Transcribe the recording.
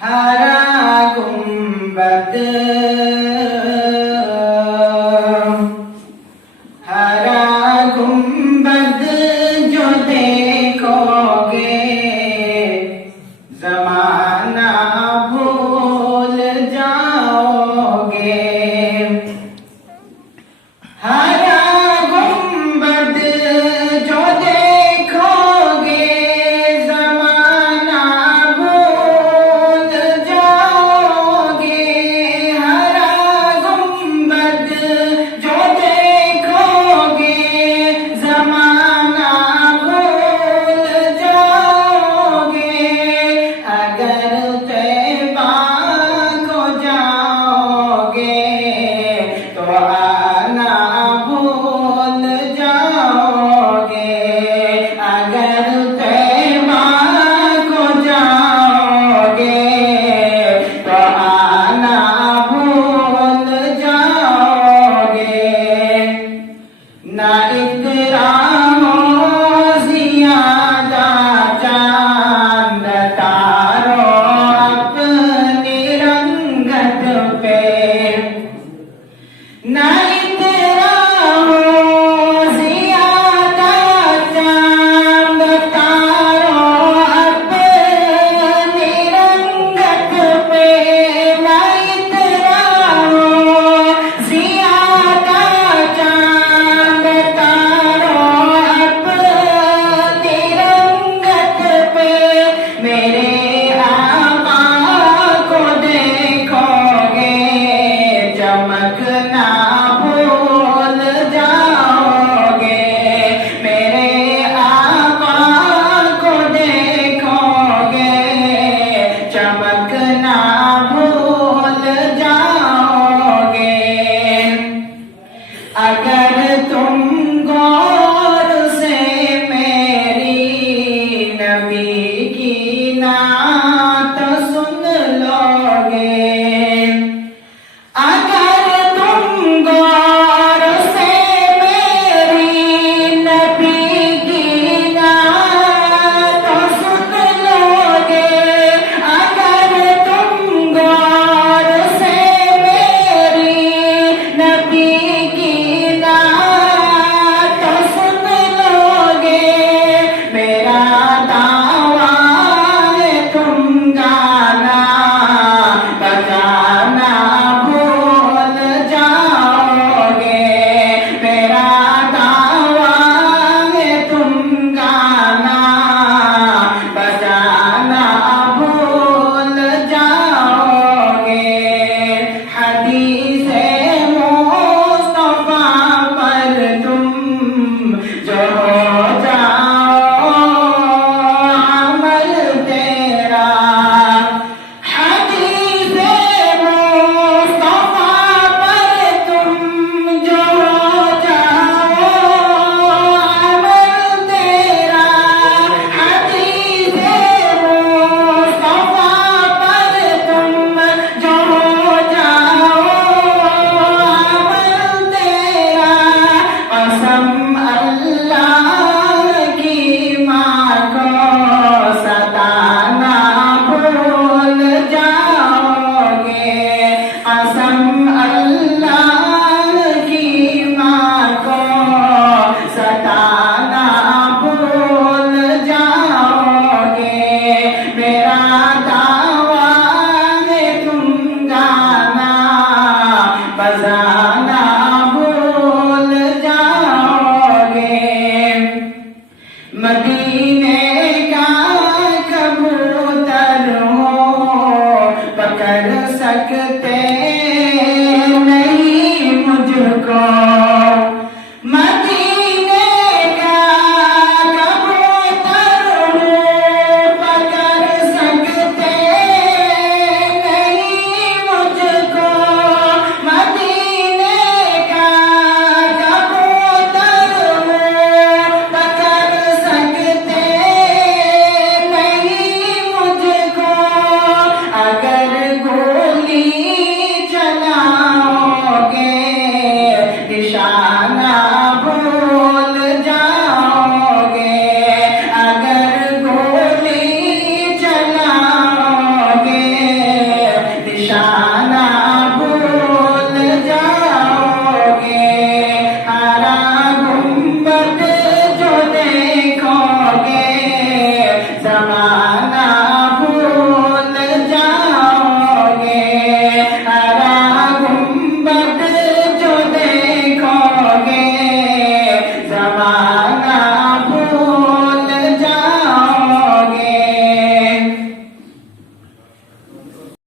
हरा गुंबद हरा गुंबद जो देखोगे ज़माना भूल जाओगे। हरा गुंबद जो देखोगे ज़माना भूल जाओगे। हरा गुंबद जो देखोगे ज़माना भूल जाओगे। अगर तैबा को जाओगे तो आना भूल जाओगे। अगर तैबा को जाओगे तो आना भूल जाओगे। ना इकराम ज़ियादा चांद तारों अपनी रंगत पे। ना इकराम ज़ियादा चांद तारों अपनी रंगत पे। ना इकराम ज़ियादा चांद तारों अपनी रंगत पे। मेरे आका को देखोगे चमकना भूल जाओगे। मेरे आका को देखोगे चमकना भूल जाओगे। अगर तुम गौर से मेरी नबी की नात सुन लोगे। अगर तुम गौर से मेरी नबी की नात सुन लोगे। अगर तुम गौर से मेरी नबी की नात सुन लोगे। मेरा दावा है तुम गाना बजाना भूल जाओगे। मेरा दावा है तुम गाना बजाना भूल जाओगे। हदीसे मुस्तफा पर तुम जो हो जाओ अमल तेरा। हदीसे मुस्तफा पर तुम जो हो जाओ अमल तेरा। हदीसे मुस्तफा पर तुम जो हो जाओ अमल तेरा। कसम अल्लाह की माँ को सताना भूल जाओगे। कसम अल्लाह की माँ को सताना भूल जाओगे। मेरा दावा है तुम गाना बजाना भूल जाओगे। मदीने का कबूतर हो पकड़ सकते नहीं मुझको।